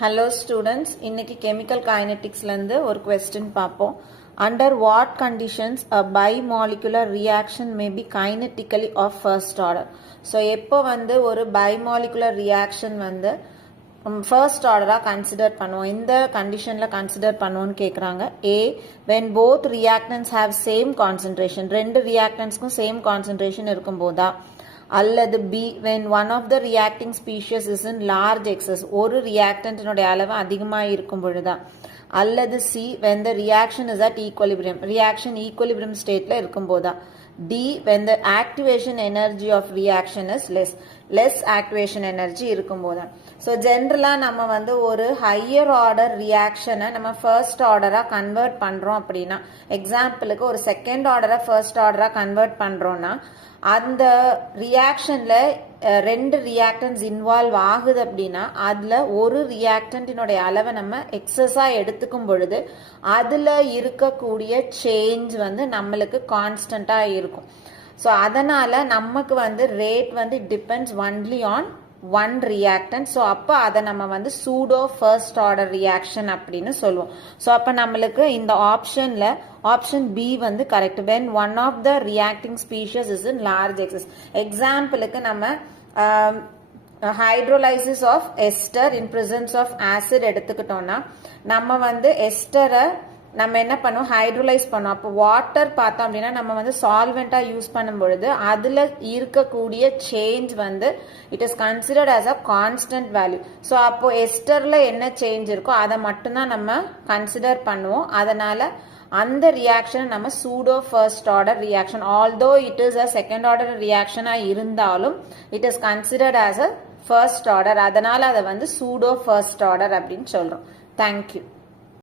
Hello students, இன்னைக்கு chemical kineticsல இருந்து ஒரு question பார்ப்போம். Under what conditions a bimolecular reaction may be kinetically of first order? So எப்போ வந்து ஒரு bimolecular reaction வந்து first order consider பண்ணுவோம், இந்த conditionல consider பண்ணுவோம்னு கேக்குறாங்க. A, when both reactants have same concentration, ரெண்டு reactantsக்கும் same concentration இருக்கும் போதா? அல்லது B, when one of the reacting species is in large excess, ஒரு reactantனுடைய அளவு அதிகமாக இருக்கும் பொழுதா? அல்லது C, when the reaction is at equilibrium, reaction equilibrium stateல இருக்கும் போதா? D, when the activation energy of reaction is less activation energy இருக்கும் போதா? So ஜென்ரலாக நம்ம வந்து ஒரு ஹையர் ஆர்டர் ரியாக்ஷனை நம்ம ஃபர்ஸ்ட் ஆர்டராக கன்வெர்ட் பண்ணுறோம் அப்படின்னா, எக்ஸாம்பிளுக்கு ஒரு செகண்ட் ஆர்டரை ஃபர்ஸ்ட் ஆர்டராக கன்வெர்ட் பண்ணுறோன்னா அந்த ரியாக்ஷனில் ரெண்டு ரியாக்டன்ஸ் இன்வால்வ் ஆகுது அப்படின்னா அதில் ஒரு ரியாக்டன்டினுடைய அளவை நம்ம எக்ஸஸாக எடுத்துக்கும் பொழுது அதில் இருக்கக்கூடிய சேஞ்ச் வந்து நம்மளுக்கு கான்ஸ்டண்ட்டாக இருக்கும். ஸோ அதனால் நமக்கு வந்து ரேட் வந்து it depends only on one reactant. So அப்போ அதை நம்ம வந்து சூடோ ஃபர்ஸ்ட் ஆர்டர் ரியாக்ஷன் அப்படின்னு சொல்லுவோம். ஸோ அப்போ நம்மளுக்கு இந்த ஆப்ஷனில் ஆப்ஷன் பி வந்து correct. When one of the reacting species is in large excess. எக்ஸாம்பிளுக்கு நம்ம hydrolysis of ester in presence of acid எடுத்துக்கிட்டோம்னா நம்ம வந்து எஸ்டரை நம்ம என்ன பண்ணுவோம், ஹைட்ரோலைஸ் பண்ணுவோம். அப்போ வாட்டர் பார்த்தோம் அப்படின்னா நம்ம வந்து சால்வெண்ட்டாக யூஸ் பண்ணும் பொழுது அதில் இருக்கக்கூடிய சேஞ்ச் வந்து it is considered as a constant value. So அப்போ எஸ்டரில் என்ன சேஞ்ச் இருக்கோ அதை மட்டும்தான் நம்ம கன்சிடர் பண்ணுவோம். அதனால அந்த ரியாக்ஷனை நம்ம pseudo first order reaction, although it is a second order ரியாக்ஷனாக இருந்தாலும் it is considered as a first order. அதனால அதை வந்து சூடோ ஃபர்ஸ்ட் ஆர்டர் அப்படின்னு சொல்கிறோம். தேங்க்யூ.